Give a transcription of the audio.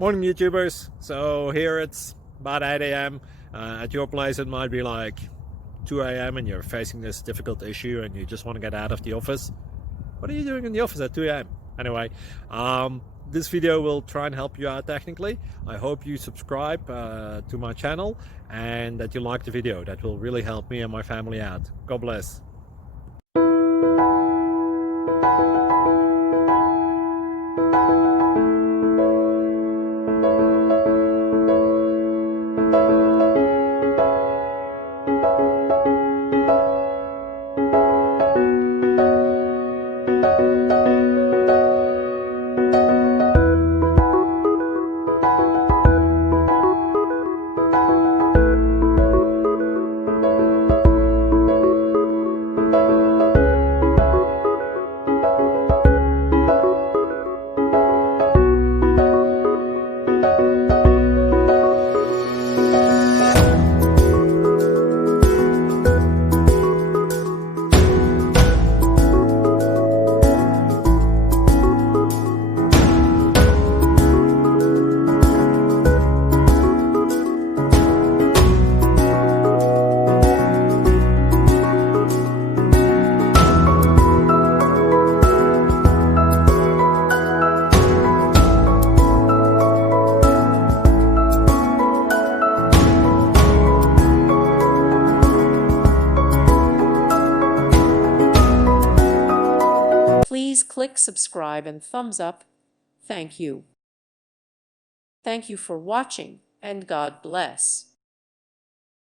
Morning YouTubers. So here it's about 8 a.m. At your place it might be like 2 a.m. and you're facing this difficult issue and you just want to get out of the office. What are you doing in the office at 2 a.m.? Anyway, this video will try and help you out technically. I hope you subscribe to my channel and that you like the video. That will really help me and my family out. God bless. Please click subscribe and thumbs up. Thank you. Thank you for watching, and God bless.